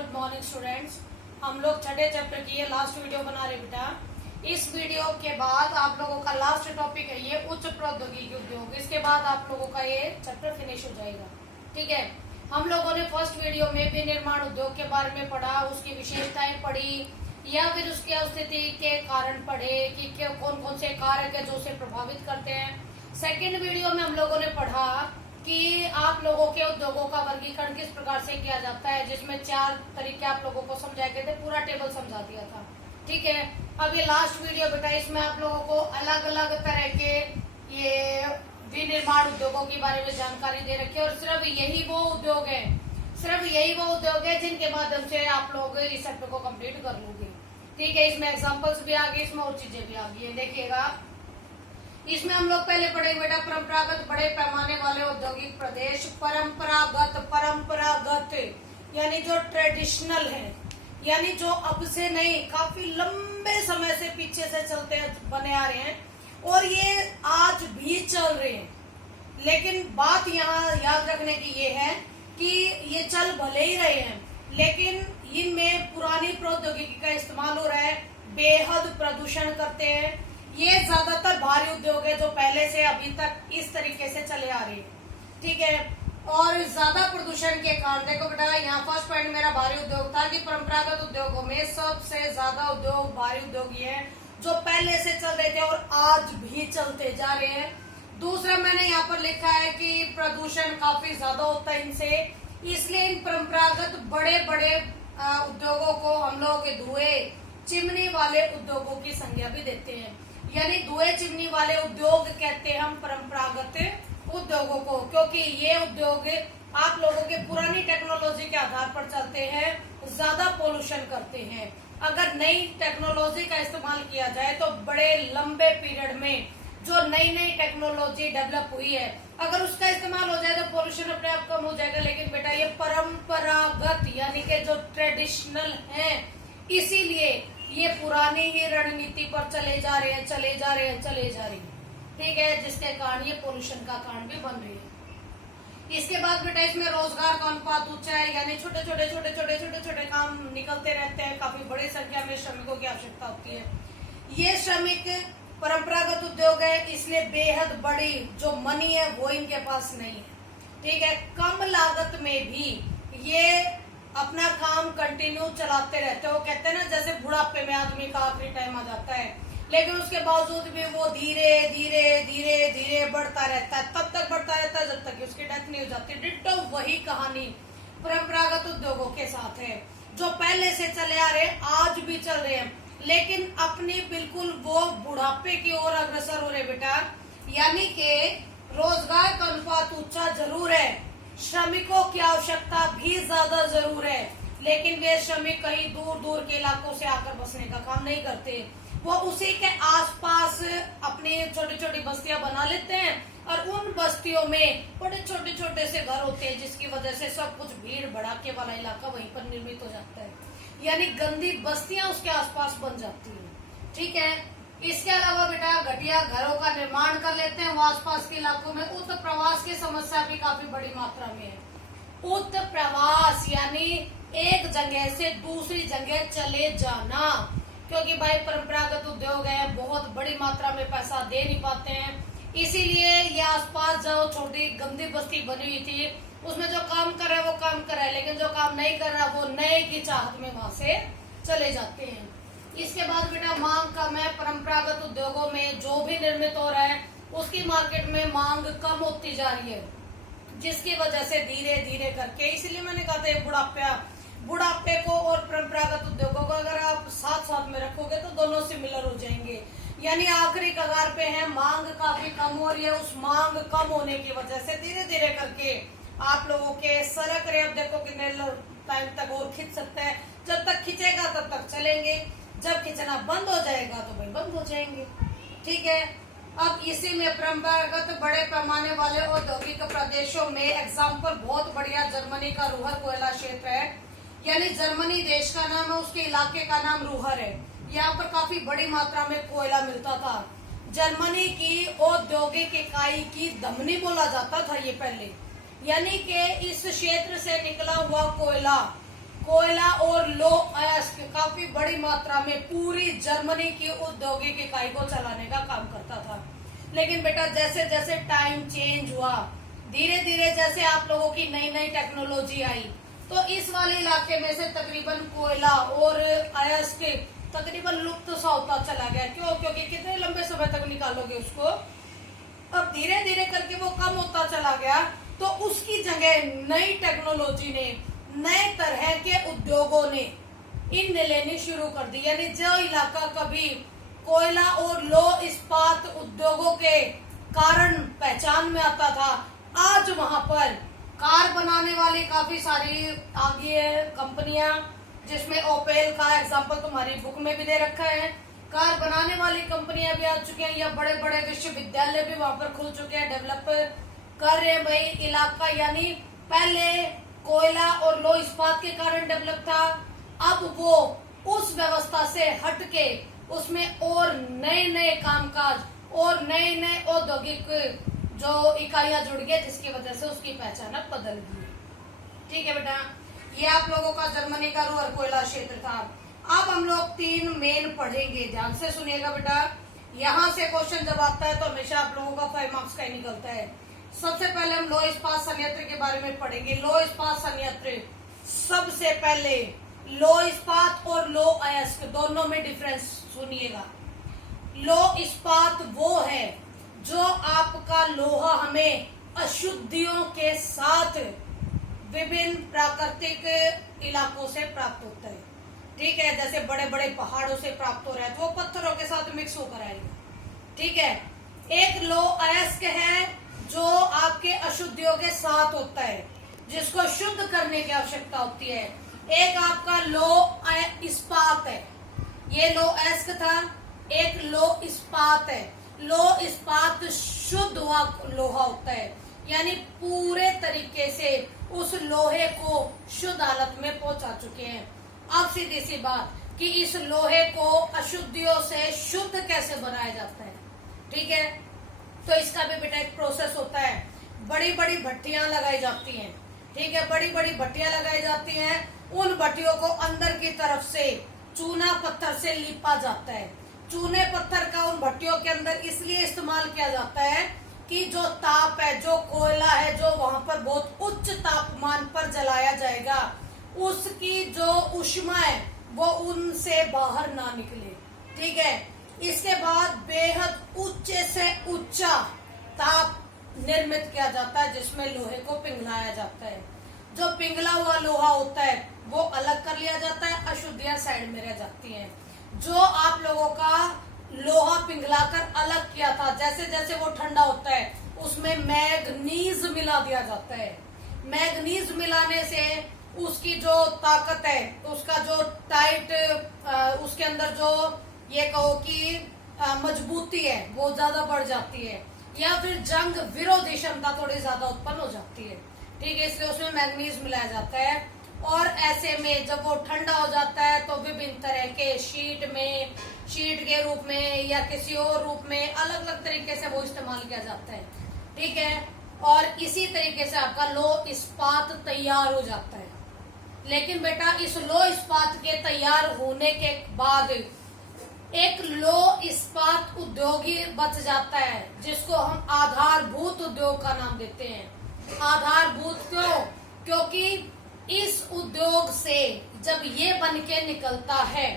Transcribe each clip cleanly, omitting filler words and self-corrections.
Good morning students. हम लोग छठे चैप्टर की ये लास्ट वीडियो बना रहे बेटा। इस वीडियो के बाद आप लोगों का लास्ट टॉपिक है ये उच्च प्रौद्योगिकी उद्योग। इसके बाद आप लोगों का ये चैप्टर फिनिश हो जाएगा। ठीक है, हम लोगों ने फर्स्ट वीडियो में विनिर्माण उद्योग के बारे में पढ़ा, उसकी विशेषताएं पढ़ी या फिर उसके स्थिति के कारण पढ़े कि कौन कौन से कारक है जो उसे प्रभावित करते हैं। सेकेंड वीडियो में हम लोगों ने पढ़ा कि आप लोगों के उद्योगों का वर्गीकरण किस प्रकार से किया जाता है, जिसमें 4 तरीके आप लोगों को समझाए गए थे, पूरा टेबल समझा दिया था। ठीक है, अब ये लास्ट वीडियो बेटा, इसमें आप लोगों को अलग अलग तरह के ये विनिर्माण उद्योगों के बारे में जानकारी दे रखी है और सिर्फ यही वो उद्योग है जिनके माध्यम से आप लोग इस चैप्टर को कंप्लीट कर लोगे। ठीक है, इसमें एग्जाम्पल्स भी आ गए, इसमें और चीजें भी आ गई है। देखिएगा, इसमें हम लोग पहले पढ़ेंगे बेटा परंपरागत बड़े पैमाने वाले औद्योगिक प्रदेश। परंपरागत यानी जो ट्रेडिशनल है, यानी जो अब से नहीं काफी लंबे समय से पीछे से चलते बने आ रहे हैं और ये आज भी चल रहे हैं। लेकिन बात यहाँ याद रखने की ये है कि ये चल भले ही रहे हैं लेकिन इनमें पुरानी प्रौद्योगिकी का इस्तेमाल हो रहा है, बेहद प्रदूषण करते हैं। ये ज्यादातर भारी उद्योग है जो पहले से अभी तक इस तरीके से चले आ रहे हैं। ठीक है, और ज्यादा प्रदूषण के कारण देखो बेटा, यहाँ फर्स्ट पॉइंट मेरा भारी उद्योग था कि परंपरागत उद्योगों में सबसे ज्यादा उद्योग भारी उद्योग ही है जो पहले से चल रहे थे और आज भी चलते जा रहे हैं। दूसरा मैंने यहाँ पर लिखा है कि प्रदूषण काफी ज्यादा होता है इनसे, इसलिए इन परंपरागत बड़े बड़े उद्योगों को हम लोग धुएं चिमनी वाले उद्योगों की संज्ञा भी देते हैं। यानी धुएं चिमनी वाले उद्योग कहते हैं हम परंपरागत उद्योगों को, क्योंकि ये उद्योग आप लोगों के पुरानी टेक्नोलॉजी के आधार पर चलते हैं, ज्यादा पोल्यूशन करते हैं। अगर नई टेक्नोलॉजी का इस्तेमाल किया जाए तो बड़े लंबे पीरियड में जो नई नई टेक्नोलॉजी डेवलप हुई है, अगर उसका इस्तेमाल हो जाए तो पोल्यूशन अपने आप कम हो जाएगा। लेकिन बेटा ये परंपरागत यानी कि जो ट्रेडिशनल है, इसीलिए ये पुरानी ही रणनीति पर चले जा रहे हैं। ठीक है, जिसके कारण ये पोल्यूशन का कारण भी बन रही है। इसके बाद बेटा इसमें रोजगार का अनुपात ऊंचा है, यानी छोटे छोटे काम निकलते रहते हैं, काफी बड़ी संख्या में श्रमिकों की आवश्यकता होती है। ये श्रमिक परंपरागत उद्योग है, इसलिए बेहद बड़ी जो मनी है वो इनके पास नहीं है। ठीक है, कम लागत में भी ये अपना काम कंटिन्यू चलाते रहते हैं। वो कहते हैं ना, जैसे बुढ़ापे में आदमी का आखिरी टाइम आ जाता है, लेकिन उसके बावजूद भी वो धीरे धीरे बढ़ता रहता है, तब तक बढ़ता रहता है जब तक उसकी डेथ नहीं हो जाती। डिट्टो वही कहानी परंपरागत उद्योगों के साथ है, जो पहले से चले आ रहे हैं, आज भी चल रहे हैं, लेकिन अपनी बिल्कुल वो बुढ़ापे की ओर अग्रसर हो रहे बेटा। यानी कि रोजगार का अनुपात ऊंचा जरूर है, श्रमिकों की आवश्यकता भी ज्यादा जरूर है, लेकिन वे श्रमिक कहीं दूर दूर के इलाकों से आकर बसने का काम नहीं करते। वो उसी के आसपास अपनी छोटी छोटी बस्तियां बना लेते हैं और उन बस्तियों में बड़े छोटे से घर होते हैं, जिसकी वजह से सब कुछ भीड़ भड़ाके वाला इलाका वहीं पर निर्मित हो जाता है, यानी गंदी बस्तियां उसके आसपास बन जाती है। ठीक है, इसके अलावा बेटा घटिया घरों का निर्माण कर लेते हैं वो आसपास के इलाकों में। उत्तर प्रवास की समस्या भी काफी बड़ी मात्रा में है। उत्तर प्रवास यानी एक जगह से दूसरी जगह चले जाना, क्योंकि भाई परंपरागत उद्योग है, बहुत बड़ी मात्रा में पैसा दे नहीं पाते हैं, इसीलिए ये आसपास जो छोटी गंदी बस्ती बनी हुई थी उसमें जो काम कर रहा है वो काम कर रहा है, लेकिन जो काम नहीं कर रहा वो नए की चाहत में वहां से चले जाते हैं। इसके बाद बेटा मांग कम है, परंपरागत उद्योगों में जो भी निर्मित हो रहा है उसकी मार्केट में मांग कम होती जा रही है, जिसकी वजह से धीरे धीरे करके, इसलिए मैंने कहा था बुढ़ापे को और परंपरागत उद्योगों को अगर आप साथ साथ में रखोगे तो दोनों सिमिलर हो जाएंगे, यानी आखिरी कगार पे है, मांग काफी कम हो रही है। उस मांग कम होने की वजह से धीरे धीरे करके आप लोगों के सड़क रहे, अब देखो कितने टाइम तक और खींच सकते हैं, जब तक खींचेगा तब तक चलेंगे, जब खींचना बंद हो जाएगा तो भाई बंद हो जाएंगे। ठीक है, अब इसी में परंपरागत बड़े पैमाने वाले औद्योगिक प्रदेशों में एग्जाम्पल बहुत बढ़िया जर्मनी का रूहर कोयला क्षेत्र है, यानी जर्मनी देश का नाम है, उसके इलाके का नाम रूहर है। यहाँ पर काफी बड़ी मात्रा में कोयला मिलता था। जर्मनी की औद्योगिक इकाई की धमनी बोला जाता था ये पहले, यानी कि इस क्षेत्र से निकला हुआ कोयला कोयला और लो अयस्क काफी बड़ी मात्रा में पूरी जर्मनी की औद्योगिक इकाई को चलाने का काम करता था। लेकिन बेटा जैसे जैसे टाइम चेंज हुआ, धीरे धीरे जैसे आप लोगों की नई नई टेक्नोलॉजी आई, तो इस वाले इलाके में से तकरीबन कोयला और अयस्क तकरीबन लुप्त सा होता चला गया। क्यों? क्योंकि कितने लंबे समय तक निकालोगे उसको, अब धीरे धीरे करके वो कम होता चला गया। तो उसकी जगह नई टेक्नोलॉजी ने, नए तरह के उद्योगों ने इनने लेनी शुरू कर दी। यानी जो इलाका कभी कोयला और लो इस्पात उद्योगों के कारण पहचान में आता था, आज वहां पर कार बनाने वाली काफी सारी आगे कंपनियां, जिसमें ओपेल का एग्जांपल तुम्हारी बुक में भी दे रखा है, कार बनाने वाली कंपनियां भी आ चुकी हैं, या बड़े बड़े विश्वविद्यालय भी वहां पर खुल चुके हैं, डेवलप कर रहे हैं भाई इलाका। यानी पहले कोयला और लो इस्पात के कारण डेवलप था, अब वो उस व्यवस्था से हटके उसमें और नए नए कामकाज और नए नए औद्योगिक जो इकाइयां जुड़ गई, जिसकी वजह से उसकी पहचान अब बदल गई। ठीक है बेटा, ये आप लोगों का जर्मनी का रूअर कोयला क्षेत्र था। अब हम लोग 3 मेन पढ़ेंगे, ध्यान से सुनिएगा बेटा। यहाँ से क्वेश्चन जब आता है तो हमेशा आप लोगों का 5 मार्क्स का ही निकलता है। सबसे पहले हम लो इस्पात संयंत्र के बारे में पढ़ेंगे। लो इस्पात संयंत्र, सबसे पहले लो इस्पात और लो अयस्क दोनों में डिफरेंस सुनिएगा। लो इस्पात वो है जो आपका लोहा हमें अशुद्धियों के साथ विभिन्न प्राकृतिक इलाकों से प्राप्त होता है। ठीक है, जैसे बड़े बड़े पहाड़ों से प्राप्त हो रहा है तो वो पत्थरों के साथ मिक्स होकर आएगा। ठीक है, एक लो अयस्क है जो आपके अशुद्धियों के साथ होता है, जिसको शुद्ध करने की आवश्यकता होती है। एक आपका लो इस्पात है, ये लो अयस्क था, एक लो इस्पात है। लो इस्पात शुद्ध हुआ लोहा होता है, यानी पूरे तरीके से उस लोहे को शुद्ध हालत में पहुंचा चुके हैं। अब सीधी सी बात कि इस लोहे को अशुद्धियों से शुद्ध कैसे बनाया जाता है। ठीक है, तो इसका भी बेटा एक प्रोसेस होता है। बड़ी बड़ी भट्टियां लगाई जाती हैं। ठीक है, बड़ी बड़ी भट्टियां लगाई जाती हैं, उन भट्टियों को अंदर की तरफ से चूना पत्थर से लिपा जाता है। चूने पत्थर का उन भट्टियों के अंदर इसलिए इस्तेमाल किया जाता है कि जो ताप है, जो कोयला है, जो वहां पर बहुत उच्च तापमान पर जलाया जाएगा, उसकी जो ऊष्मा है वो उनसे बाहर ना निकले। ठीक है, इसके बाद बेहद ऊंचे से ऊंचा ताप निर्मित किया जाता है, जिसमें लोहे को पिघलाया जाता है। जो पिघला हुआ लोहा होता है वो अलग कर लिया जाता है, अशुद्धियां साइड में रह जाती हैं। जो आप लोगों का लोहा पिघलाकर अलग किया था, जैसे जैसे वो ठंडा होता है उसमें मैग्नीज मिला दिया जाता है। मैग्नीज मिलाने से उसकी जो ताकत है, उसका जो टाइट, उसके अंदर जो ये कहो कि मजबूती है वो ज्यादा बढ़ जाती है, या फिर जंग विरोधी क्षमता थोड़ी ज्यादा उत्पन्न हो जाती है। ठीक है, इसलिए उसमें मैग्नीज मिलाया जाता है। और ऐसे में जब वो ठंडा हो जाता है तो विभिन्न तरह के शीट के रूप में या किसी और रूप में अलग अलग तरीके से वो इस्तेमाल किया जाता है। ठीक है, और इसी तरीके से आपका लो इस्पात तैयार हो जाता है। लेकिन बेटा इस लो इस्पात के तैयार होने के बाद एक लो इस्पात उद्योग ही बच जाता है, जिसको हम आधारभूत उद्योग का नाम देते हैं। आधारभूत क्यों? क्योंकि इस उद्योग से जब ये बन के निकलता है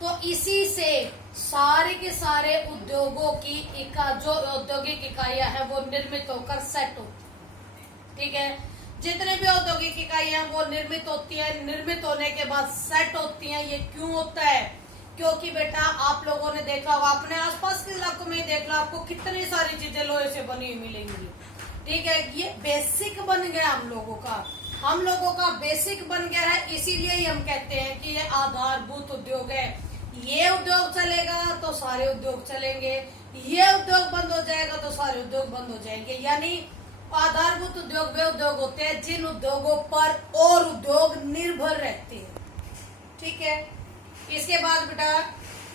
तो इसी से सारे के सारे उद्योगों की जो औद्योगिक इकाइयां हैं वो निर्मित होकर सेट होती। ठीक है, जितने भी औद्योगिक इकाइयां वो निर्मित होती है, निर्मित होने के बाद सेट होती हैं। ये क्यों होता है? क्योंकि बेटा आप लोगों ने देखा होगा, अपने आसपास के इलाकों में देख लो, आपको कितनी सारी चीजें लोहे से बनी हुई मिलेंगी। ठीक है, ये बेसिक बन गया हम लोगों का बेसिक बन गया है। इसीलिए ही हम कहते हैं कि ये आधारभूत उद्योग है। ये उद्योग चलेगा तो सारे उद्योग चलेंगे, ये उद्योग बंद हो जाएगा तो सारे उद्योग बंद हो जाएंगे। यानी आधारभूत उद्योग वे उद्योग होते हैं जिन उद्योगों पर और उद्योग निर्भर रहते हैं। ठीक है, इसके बाद बेटा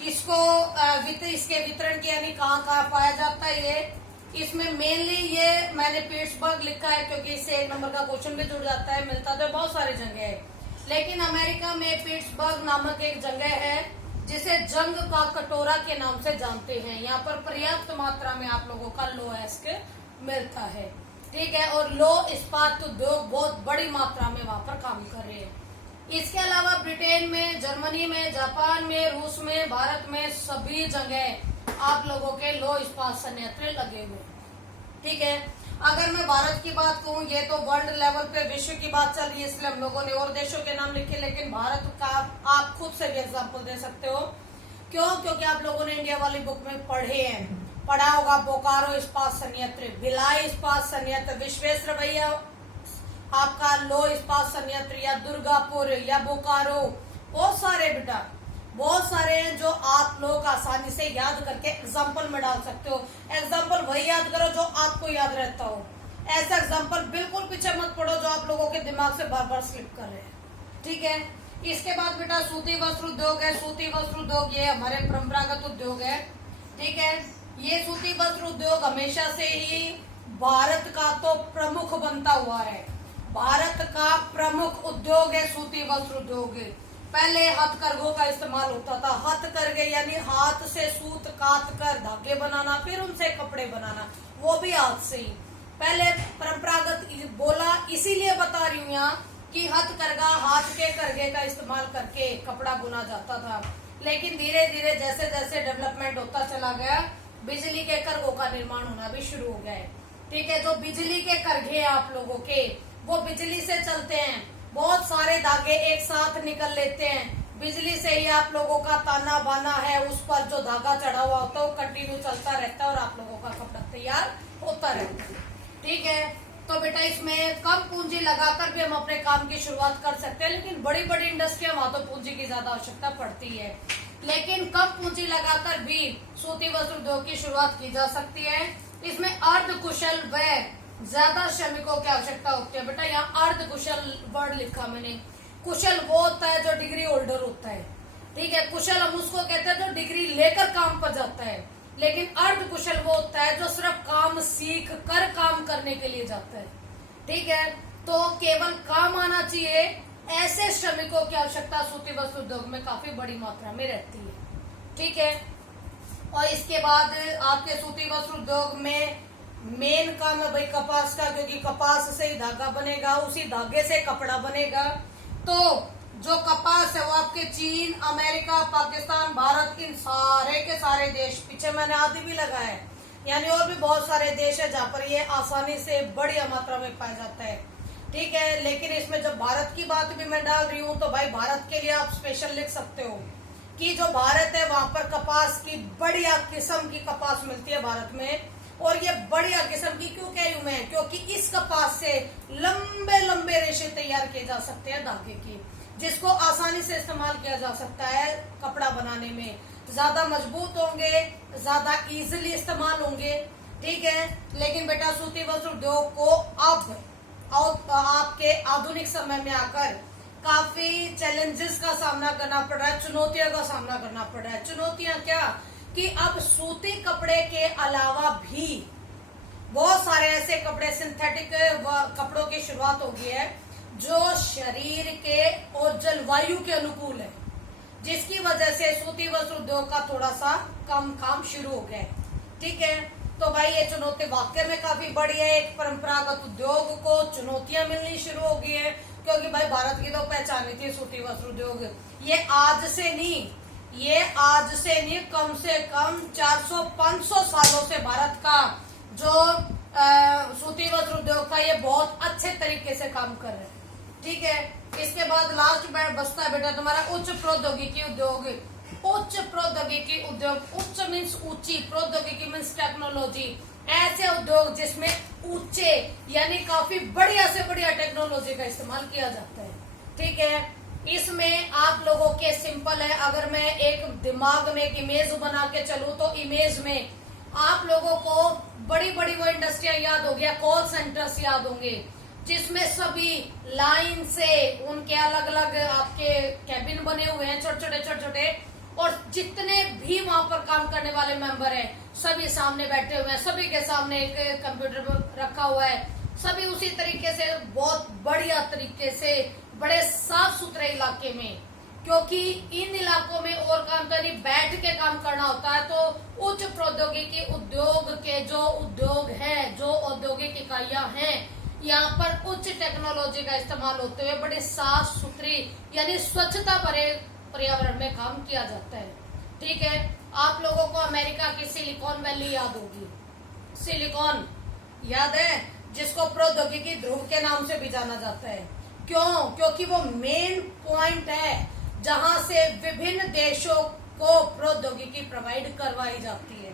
इसके वितरण की यानी कहाँ पाया जाता है ये, इसमें मेनली ये मैंने पीट्सबर्ग लिखा है क्योंकि इससे 1 नंबर का क्वेश्चन भी जुड़ जाता है, मिलता तो बहुत सारी जगह है। लेकिन अमेरिका में पिट्सबर्ग नामक एक जगह है जिसे जंग का कटोरा के नाम से जानते हैं। यहाँ पर पर्याप्त मात्रा में आप लोगों का लौह अयस्क मिलता है, ठीक है। और लौह इस्पात उद्योग बहुत बड़ी मात्रा में वहां पर काम कर रहे हैं। इसके अलावा ब्रिटेन में, जर्मनी में, जापान में, रूस में, भारत में सभी जगह आप लोगों के लौह इस्पात संयंत्र लगे हुए, ठीक है। अगर मैं भारत की बात कहूँ, ये तो वर्ल्ड लेवल पे विश्व की बात चल रही है, इसलिए हम लोगों ने और देशों के नाम लिखे, लेकिन भारत का आप खुद से भी एग्जाम्पल दे सकते हो। क्यों? क्योंकि आप लोगों ने इंडिया वाली बुक में पढ़ा होगा बोकारो इस्पात संयंत्र, भिलाई इस्पात संयंत्र, विश्वेश्वरैया आपका लौह इस्पात संयंत्र, या दुर्गापुर या बोकारो, बहुत सारे बेटा, बहुत सारे हैं जो आप लोग आसानी से याद करके एग्जाम्पल में डाल सकते हो। एग्जाम्पल वही याद करो जो आपको याद रहता हो। ऐसा एग्जाम्पल बिल्कुल पीछे मत पढ़ो जो आप लोगों के दिमाग से बार बार स्लिप कर रहे हैं, ठीक है। इसके बाद बेटा सूती वस्त्र उद्योग है। सूती वस्त्र उद्योग ये हमारे परंपरागत उद्योग है, ठीक है। ये सूती वस्त्र उद्योग हमेशा से ही भारत का तो प्रमुख बनता हुआ है। भारत का प्रमुख उद्योग है सूती वस्त्र उद्योग। पहले हथकरघों का इस्तेमाल होता था। हथकरघे यानी हाथ से सूत काट कर धागे बनाना, फिर उनसे कपड़े बनाना, वो भी हाथ से ही। पहले परंपरागत बोला इसीलिए बता रही हूँ यहाँ कि हथकरघा, हाथ के करघे का इस्तेमाल करके कपड़ा बुना जाता था। लेकिन धीरे धीरे जैसे जैसे डेवलपमेंट होता चला गया, बिजली के करघों का निर्माण होना भी शुरू हो गया है, ठीक है। जो बिजली के करघे आप लोगों के, वो बिजली से चलते हैं। बहुत सारे धागे एक साथ निकल लेते हैं। बिजली से ही आप लोगों का ताना बाना है, उस पर जो धागा चढ़ा हुआ होता है वो कंटिन्यू चलता रहता है और आप लोगों का कपड़ा तैयार होता रहता है, ठीक है। तो बेटा इसमें कम पूंजी लगाकर भी हम अपने काम की शुरुआत कर सकते हैं, लेकिन बड़ी बड़ी इंडस्ट्रियां वहां तो पूंजी की ज्यादा आवश्यकता पड़ती है। लेकिन कम पूंजी लगाकर भी सूती वस्त्र उद्योग की शुरुआत की जा सकती है। इसमें अर्ध कुशल व ज्यादा श्रमिकों की आवश्यकता होती है। बेटा यहाँ अर्ध कुशल वर्ड लिखा मैंने। कुशल वो होता है जो डिग्री होल्डर होता है, ठीक है। कुशल हम उसको कहते हैं जो डिग्री लेकर काम पर जाता है, लेकिन अर्ध कुशल वो होता है जो सिर्फ काम सीख कर काम करने के लिए जाता है, ठीक है। तो केवल काम आना चाहिए, ऐसे श्रमिकों की आवश्यकता सूती वस्त्र उद्योग में काफी बड़ी मात्रा में रहती है, ठीक है। और इसके बाद आपके सूती वस्त्र उद्योग में मेन काम है भाई कपास का, क्योंकि कपास से ही धागा बनेगा, उसी धागे से कपड़ा बनेगा। तो जो कपास है वो आपके चीन, अमेरिका, पाकिस्तान, भारत, इन सारे के सारे देश, पीछे मैंने आदि भी लगाया है, यानी और भी बहुत सारे देश है जहाँ पर ये आसानी से बढ़िया मात्रा में पाया जाता है, ठीक है। लेकिन इसमें जब भारत की बात भी मैं डाल रही हूँ तो भाई भारत के लिए आप स्पेशल लिख सकते हो कि जो भारत है वहां पर कपास की बढ़िया किस्म की कपास मिलती है भारत में। और ये बढ़िया किस्म की क्यों कह रही हूं मैं, क्योंकि इस कपास से लंबे लंबे रेशे तैयार किए जा सकते हैं धागे की, जिसको आसानी से इस्तेमाल किया जा सकता है कपड़ा बनाने में। ज्यादा मजबूत होंगे, ज्यादा इजीली इस्तेमाल होंगे, ठीक है। लेकिन बेटा सूती वस्त्र उद्योग को अब आपके आधुनिक समय में आकर काफी चैलेंजेस का सामना करना पड़ रहा है, चुनौतियों का सामना करना पड़ रहा है। चुनौतियां क्या कि अब सूती कपड़े के अलावा भी बहुत सारे ऐसे कपड़े, सिंथेटिक कपड़ों की शुरुआत हो गई है जो शरीर के और जलवायु के अनुकूल है, जिसकी वजह से सूती वस्त्र उद्योग का थोड़ा सा कम काम शुरू हो गया है, ठीक है। तो भाई ये चुनौती वाकई में काफी बड़ी है। एक परंपरागत उद्योग को चुनौतियां मिलनी शुरू हो गई है, क्योंकि भाई भारत की तो पहचान थी सूती वस्त्र उद्योग। ये आज से नहीं कम से कम 400-500 सालों से भारत का जो सूती वस्त्र उद्योग था ये बहुत अच्छे तरीके से काम कर रहे हैं, ठीक है। इसके बाद लास्ट बचता है बेटा तुम्हारा उच्च प्रौद्योगिकी उद्योग। उच्च प्रौद्योगिकी उद्योग, उच्च मीन्स ऊंची, प्रौद्योगिकी मीन्स टेक्नोलॉजी। ऐसे उद्योग जिसमें ऊंचे यानी काफी बढ़िया से बढ़िया टेक्नोलॉजी का इस्तेमाल किया जाता है, ठीक है। इसमें आप लोगों के सिंपल है, अगर मैं एक दिमाग में एक इमेज बना के चलूं तो इमेज में आप लोगों को बड़ी बड़ी वो इंडस्ट्रियां याद हो गया, कॉल सेंटर्स याद होंगे, जिसमें सभी लाइन से उनके अलग अलग आपके कैबिन बने हुए हैं, छोटे छोटे, और जितने भी वहां पर काम करने वाले मेंबर हैं सभी सामने बैठे हुए हैं, सभी के सामने एक कंप्यूटर रखा हुआ है, सभी उसी तरीके से बहुत बढ़िया तरीके से बड़े साफ सुथरे इलाके में, क्योंकि इन इलाकों में और काम तो नहीं, बैठ के काम करना होता है। तो उच्च प्रौद्योगिकी उद्योग के जो उद्योग हैं, जो औद्योगिक इकाइयां हैं, यहाँ पर उच्च टेक्नोलॉजी का इस्तेमाल होते हुए बड़े साफ सुथरी यानी स्वच्छता भरे पर्यावरण में काम किया जाता है। ठीक है, आप लोगों को अमेरिका की सिलिकॉन वैली याद होगी। सिलिकॉन याद है, जिसको प्रौद्योगिकी ध्रुव के नाम से भी जाना जाता है। क्यों? क्योंकि वो मेन पॉइंट है जहां से विभिन्न देशों को प्रौद्योगिकी प्रोवाइड करवाई जाती है,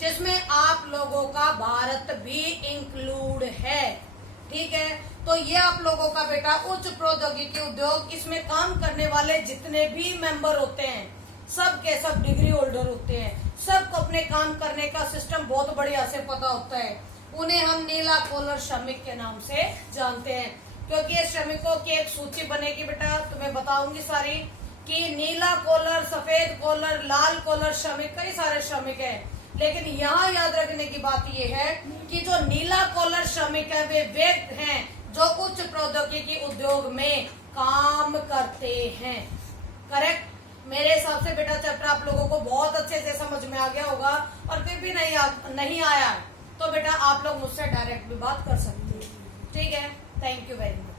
जिसमें आप लोगों का भारत भी इंक्लूड है। ठीक है, तो ये आप लोगों का बेटा उच्च प्रौद्योगिकी उद्योग, इसमें काम करने वाले जितने भी मेंबर होते हैं सब के सब डिग्री होल्डर होते हैं। सबको अपने काम करने का सिस्टम बहुत बढ़िया से पता होता है। उन्हें हम नीला कॉलर श्रमिक के नाम से जानते हैं, क्योंकि ये श्रमिकों की एक सूची बनेगी बेटा, तुम्हें बताऊंगी सारी, कि नीला कॉलर, सफेद कॉलर, लाल कॉलर श्रमिक, कई सारे श्रमिक हैं। लेकिन यहाँ याद रखने की बात यह है कि जो नीला कॉलर श्रमिक है वे व्यक्ति हैं जो उच्च प्रौद्योगिकी उद्योग में काम करते हैं। करेक्ट? मेरे हिसाब से बेटा चैप्टर आप लोगों को बहुत अच्छे से समझ में आ गया होगा, और फिर भी नहीं आया तो बेटा आप लोग मुझसे डायरेक्ट भी बात कर सकते हैं। ठीक है, थैंक यू वेरी मच।